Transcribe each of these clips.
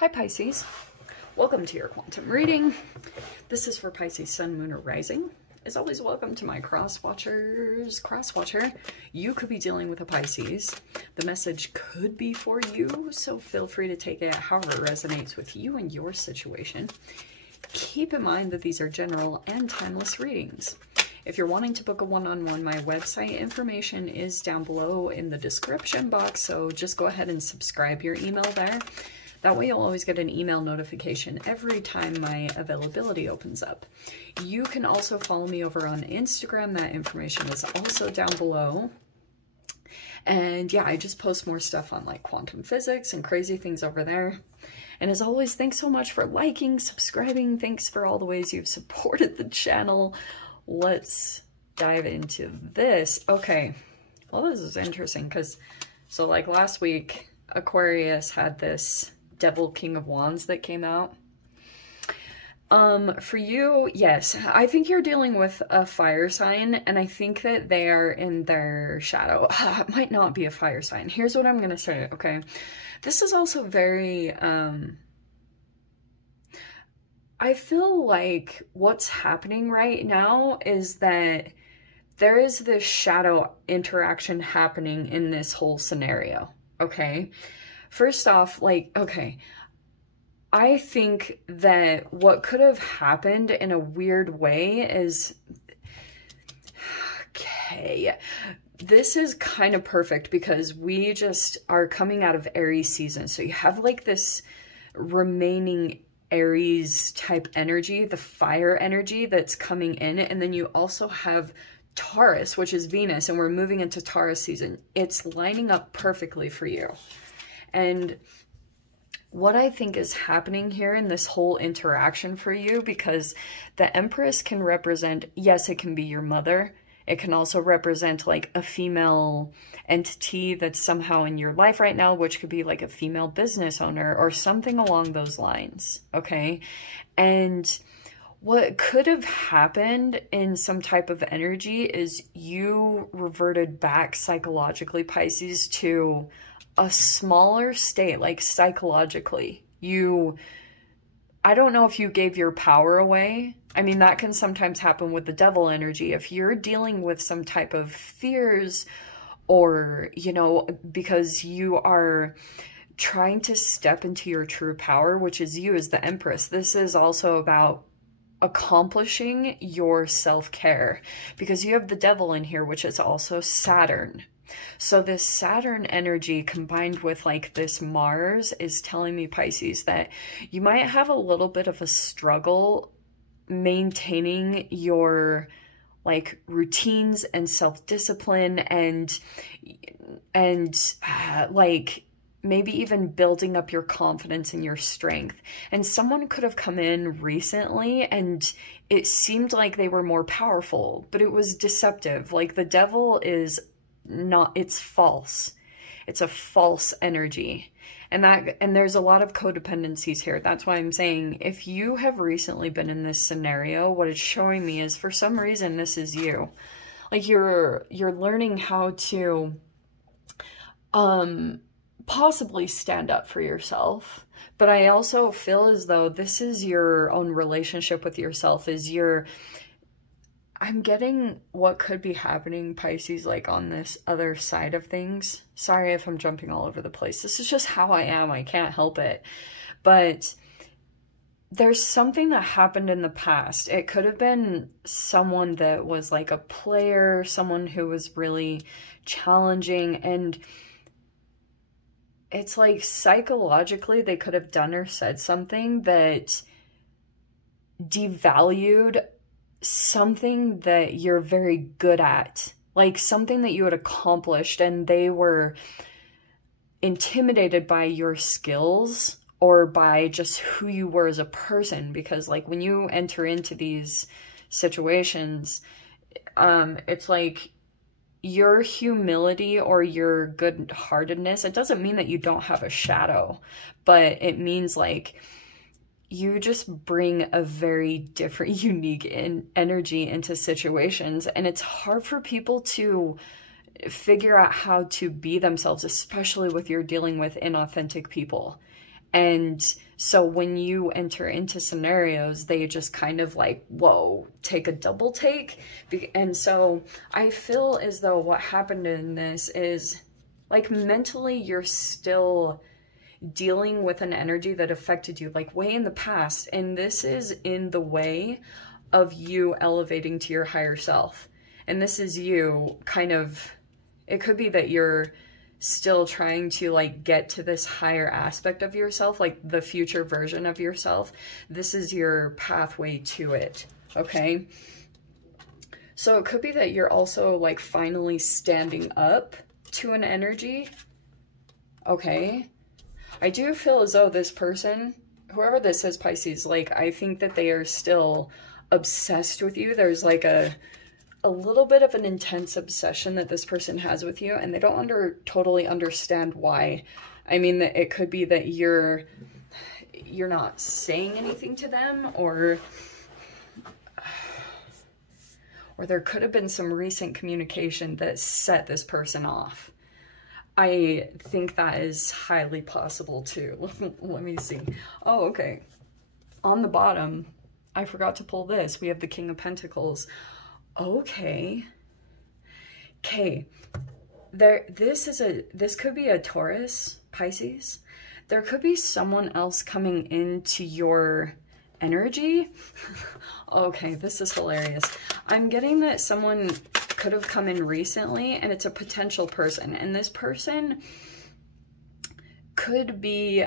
Hi Pisces, welcome to your quantum reading. This is for Pisces Sun, Moon, or Rising. As always, welcome to my cross watcher. You could be dealing with a Pisces. The message could be for you, so feel free to take it however it resonates with you and your situation. Keep in mind that these are general and timeless readings. If you're wanting to book a one-on-one, my website information is down below in the description box, so just go ahead and subscribe your email there. That way you'll always get an email notification every time my availability opens up. You can also follow me over on Instagram. That information is also down below. And yeah, I just post more stuff on like quantum physics and crazy things over there. And as always, thanks so much for liking, subscribing. Thanks for all the ways you've supported the channel. Let's dive into this. Okay, well, this is interesting because, so like last week, Aquarius had this Devil King of Wands that came out. For you, yes, I think you're dealing with a fire sign, and I think that they are in their shadow. It might not be a fire sign. Here's what I'm gonna say, okay? This is also very, I feel like what's happening right now is that there is this shadow interaction happening in this whole scenario, okay? First off, like, okay, I think that what could have happened in a weird way is, okay, this is kind of perfect because we just are coming out of Aries season. So you have like this remaining Aries type energy, the fire energy that's coming in. And then you also have Taurus, which is Venus, and we're moving into Taurus season. It's lining up perfectly for you. And what I think is happening here in this whole interaction for you, because the Empress can represent, yes, it can be your mother. It can also represent like a female entity that's somehow in your life right now, which could be like a female business owner or something along those lines, okay? And what could have happened in some type of energy is you reverted back psychologically, Pisces, to a smaller state, like psychologically. I don't know if you gave your power away. I mean, that can sometimes happen with the devil energy. If you're dealing with some type of fears or, you know, because you are trying to step into your true power, which is you as the Empress, this is also about accomplishing your self-care, because you have the devil in here, which is also Saturn. So this Saturn energy combined with like this Mars is telling me, Pisces, that you might have a little bit of a struggle maintaining your like routines and self-discipline and like maybe even building up your confidence and your strength. And someone could have come in recently and it seemed like they were more powerful, but it was deceptive. Like the devil is not, it's false. It's a false energy. And there's a lot of codependencies here. That's why I'm saying if you have recently been in this scenario, what it's showing me is for some reason this is you. Like you're learning how to possibly stand up for yourself. But I also feel as though this is your own relationship with yourself, is I'm getting what could be happening, Pisces, like on this other side of things. Sorry if I'm jumping all over the place. This is just how I am. I can't help it. But there's something that happened in the past. It could have been someone that was like a player, someone who was really challenging. And it's like psychologically they could have done or said something that devalued something that you're very good at, like something that you had accomplished, and they were intimidated by your skills or by just who you were as a person. Because like when you enter into these situations, it's like your humility or your good-heartedness, it doesn't mean that you don't have a shadow, but it means like you just bring a very different, unique energy into situations. And it's hard for people to figure out how to be themselves, especially with you're dealing with inauthentic people. And so when you enter into scenarios, they just kind of like, whoa, take a double take. And so I feel as though what happened in this is like mentally you're still dealing with an energy that affected you like way in the past. And this is in the way of you elevating to your higher self. And this is you kind of, it could be that you're still trying to like get to this higher aspect of yourself, like the future version of yourself. This is your pathway to it, okay? So it could be that you're also like finally standing up to an energy, okay? I do feel as though this person, whoever this is, Pisces, like I think that they are still obsessed with you. There's like a little bit of an intense obsession that this person has with you, and they don't totally understand why. I mean, that it could be that you're not saying anything to them, or there could have been some recent communication that set this person off. I think that is highly possible too. Let me see. Oh, okay. On the bottom, I forgot to pull this. We have the King of Pentacles. Okay. Okay. This could be a Taurus, Pisces. There could be someone else coming into your energy. Okay, this is hilarious. I'm getting that someone could have come in recently, and it's a potential person. And this person could be,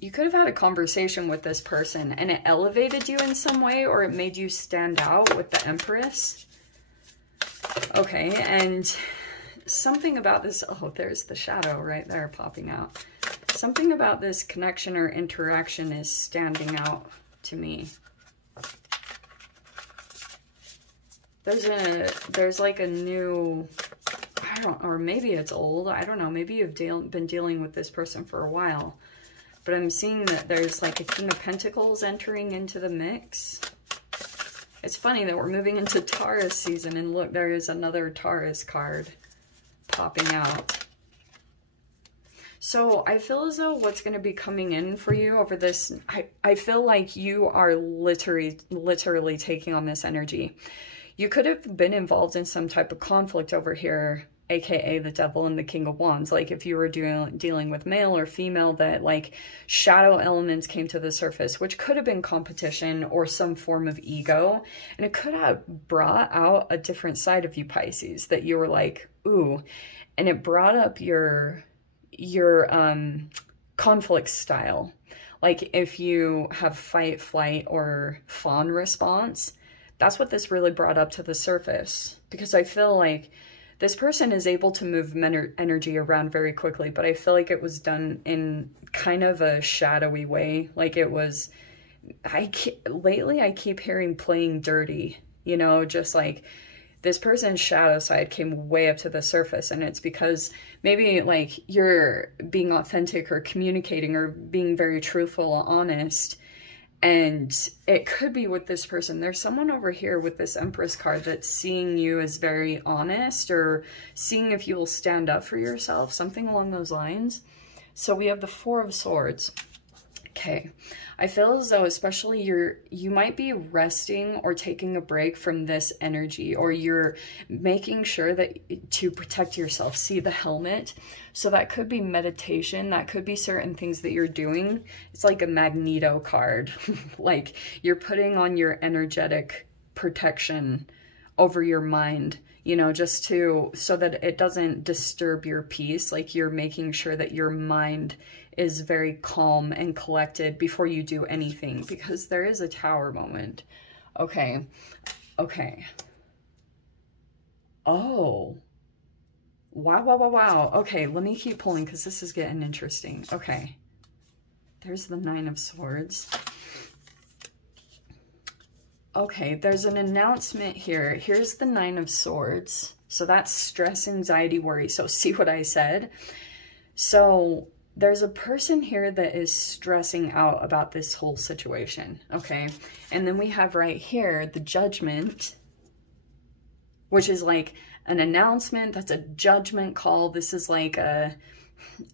you could have had a conversation with this person and it elevated you in some way, or it made you stand out with the Empress. Okay, and something about this, oh, there's the shadow right there popping out. Something about this connection or interaction is standing out to me. There's like a new, I don't, or maybe it's old, I don't know, maybe you've been dealing with this person for a while. But I'm seeing that there's like a King of Pentacles entering into the mix. It's funny that we're moving into Taurus season, and look, there is another Taurus card popping out. So I feel as though what's going to be coming in for you over this, I feel like you are literally taking on this energy. You could have been involved in some type of conflict over here, aka the Devil and the King of Wands. Like if you were dealing with male or female, that like shadow elements came to the surface, which could have been competition or some form of ego. And it could have brought out a different side of you, Pisces, that you were like, ooh, and it brought up your conflict style. Like if you have fight, flight, or fawn response, that's what this really brought up to the surface. Because I feel like this person is able to move energy around very quickly, but I feel like it was done in kind of a shadowy way. Like it was, lately I keep hearing playing dirty, you know, just like this person's shadow side came way up to the surface. And it's because maybe like you're being authentic or communicating or being very truthful or honest. And it could be with this person. There's someone over here with this Empress card that's seeing you as very honest, or seeing if you will stand up for yourself, something along those lines. So we have the Four of Swords. Okay, I feel as though especially you might be resting or taking a break from this energy, or you're making sure that to protect yourself. See the helmet? So that could be meditation. That could be certain things that you're doing. It's like a Magneto card. Like you're putting on your energetic protection over your mind, you know, just so that it doesn't disturb your peace. Like you're making sure that your mind is very calm and collected before you do anything, because there is a Tower moment. Okay. Okay. Oh. Wow, wow, wow, wow. Okay, let me keep pulling because this is getting interesting. Okay. There's the Nine of Swords. Okay, there's an announcement here. Here's the Nine of Swords. So that's stress, anxiety, worry. So see what I said? So there's a person here that is stressing out about this whole situation, okay? And then we have right here the Judgment, which is like an announcement. That's a judgment call. This is like a,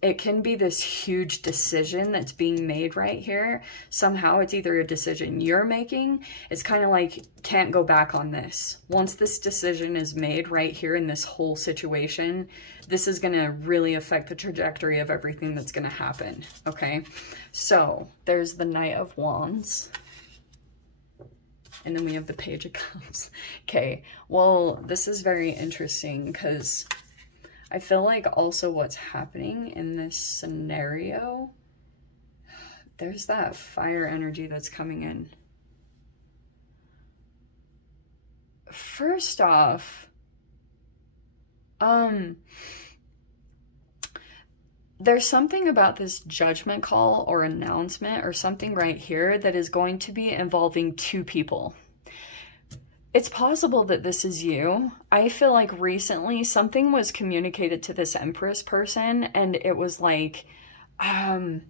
it can be this huge decision that's being made right here. Somehow it's either a decision you're making. It's kind of like, can't go back on this. Once this decision is made right here in this whole situation, this is going to really affect the trajectory of everything that's going to happen. Okay. So there's the Knight of Wands. And then we have the Page of Cups. Okay. Well, this is very interesting because I feel like also what's happening in this scenario, there's that fire energy that's coming in. First off, there's something about this judgment call or announcement or something right here that is going to be involving two people. It's possible that this is you. I feel like recently something was communicated to this Empress person, and it was like, that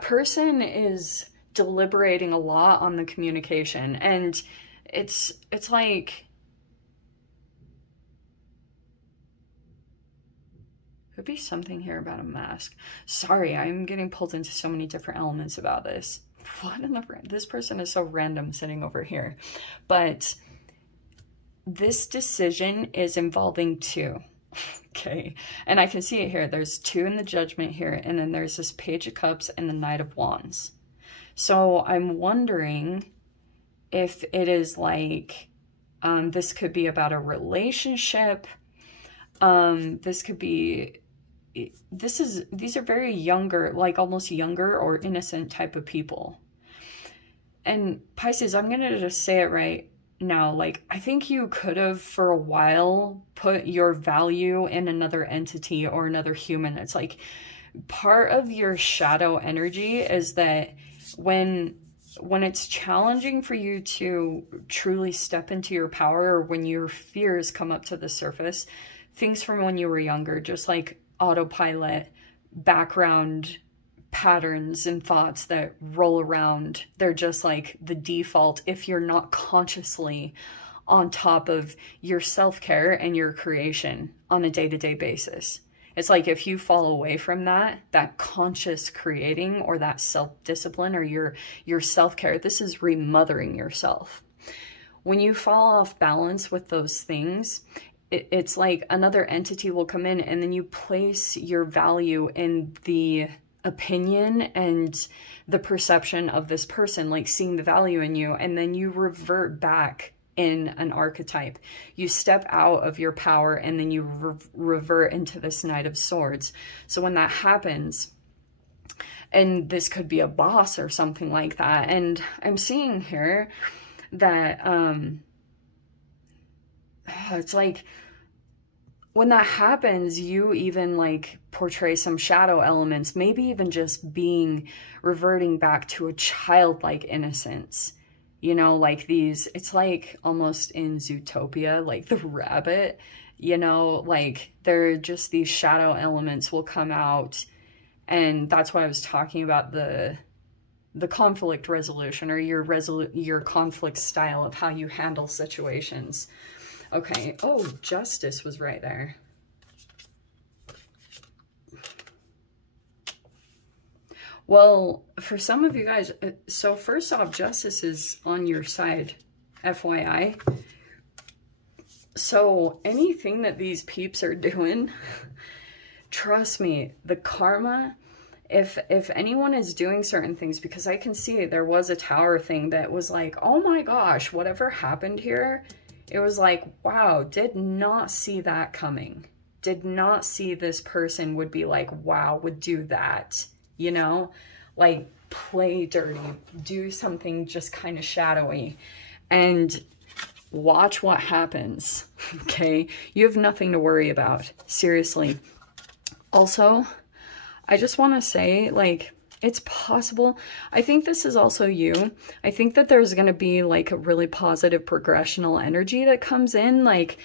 person is deliberating a lot on the communication, and it's like, could be something here about a mask. Sorry, I'm getting pulled into so many different elements about this. What in the, this person is so random sitting over here. But this decision is involving two. Okay. And I can see it here. There's two in the Judgment here. And then there's this Page of Cups and the Knight of Wands. So I'm wondering if it is like, this could be about a relationship. This could be, these are very younger, like almost younger or innocent type of people. And Pisces, I'm going to just say it right now. Like, I think you could have for a while put your value in another entity or another human. It's like part of your shadow energy is that when it's challenging for you to truly step into your power, or when your fears come up to the surface, things from when you were younger, just like autopilot, background patterns and thoughts that roll around, they're just like the default if you're not consciously on top of your self-care and your creation on a day-to-day basis. It's like if you fall away from that conscious creating or that self-discipline or your self-care, this is remothering yourself. When you fall off balance with those things, it's like another entity will come in, and then you place your value in the opinion and the perception of this person, like seeing the value in you, and then you revert back in an archetype. You step out of your power, and then you revert into this Knight of Swords. So when that happens, and this could be a boss or something like that, and I'm seeing here that it's like when that happens, you even like portray some shadow elements, maybe even just reverting back to a childlike innocence, you know, like these, it's like almost in Zootopia, like the rabbit, you know, like they're just these shadow elements will come out. And that's why I was talking about the conflict resolution, or your conflict style of how you handle situations. Okay. Oh, Justice was right there. Well, for some of you guys, so first off, Justice is on your side, FYI. So anything that these peeps are doing, trust me, the karma, if anyone is doing certain things, because I can see there was a tower thing that was like, oh my gosh, whatever happened here, it was like, wow, did not see that coming. Did not see this person would be like, wow, would do that, you know, like play dirty, do something just kind of shadowy, and watch what happens, okay? You have nothing to worry about, seriously. Also, I just want to say, like, it's possible. I think this is also you. I think that there's going to be like a really positive progressional energy that comes in. Like,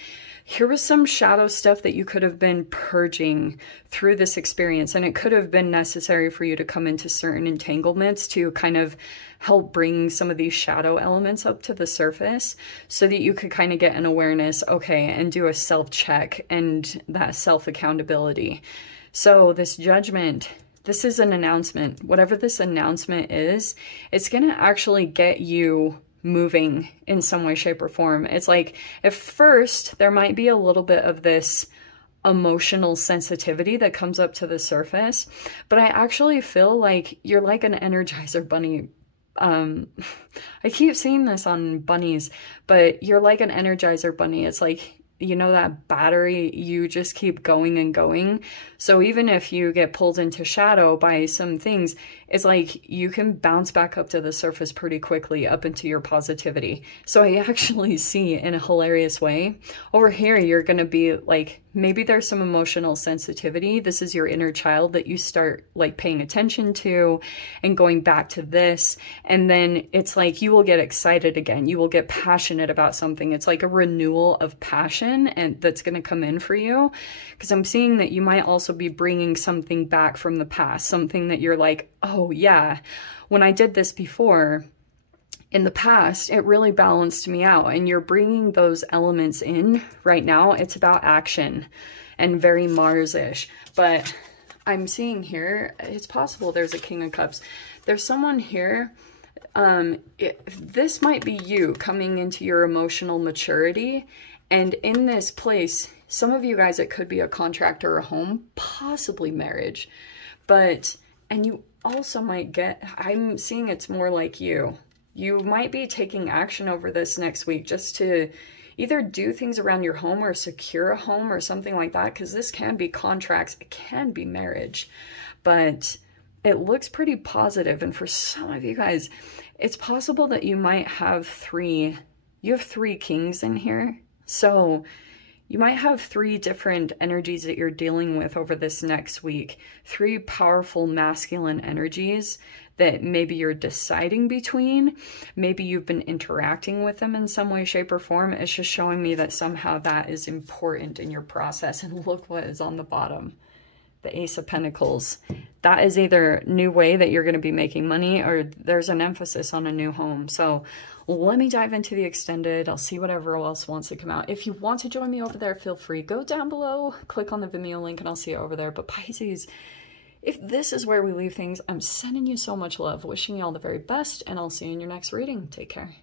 here was some shadow stuff that you could have been purging through this experience, and it could have been necessary for you to come into certain entanglements to kind of help bring some of these shadow elements up to the surface so that you could kind of get an awareness, okay, and do a self-check and that self-accountability. So this Judgment, this is an announcement. Whatever this announcement is, it's going to actually get you moving in some way, shape, or form. It's like, at first, there might be a little bit of this emotional sensitivity that comes up to the surface, but I actually feel like you're like an Energizer bunny. I keep seeing this on bunnies, but you're like an Energizer bunny. It's like, you know, that battery, you just keep going and going. So even if you get pulled into shadow by some things, it's like you can bounce back up to the surface pretty quickly, up into your positivity. So I actually see, in a hilarious way, over here, you're going to be like, maybe there's some emotional sensitivity. This is your inner child that you start like paying attention to and going back to this. And then it's like you will get excited again. You will get passionate about something. It's like a renewal of passion, and that's going to come in for you, because I'm seeing that you might also be bringing something back from the past, something that you're like, oh yeah, when I did this before, in the past, it really balanced me out, and you're bringing those elements in right now. It's about action and very Mars-ish, but I'm seeing here, it's possible there's a King of Cups. There's someone here, this might be you coming into your emotional maturity, and in this place, some of you guys, it could be a contract or a home, possibly marriage, but, and you also might get, I'm seeing it's more like you might be taking action over this next week just to either do things around your home or secure a home or something like that, because this can be contracts, it can be marriage, but it looks pretty positive. And for some of you guys, it's possible that you might have you have three kings in here. So you might have three different energies that you're dealing with over this next week. Three powerful masculine energies that maybe you're deciding between. Maybe you've been interacting with them in some way, shape, or form. It's just showing me that somehow that is important in your process. And look what is on the bottom. The Ace of Pentacles. That is either new way that you're going to be making money, or there's an emphasis on a new home. So let me dive into the extended. I'll see whatever else wants to come out. If you want to join me over there, feel free. Go down below, click on the Vimeo link, and I'll see you over there. But Pisces, if this is where we leave things, I'm sending you so much love, wishing you all the very best, and I'll see you in your next reading. Take care.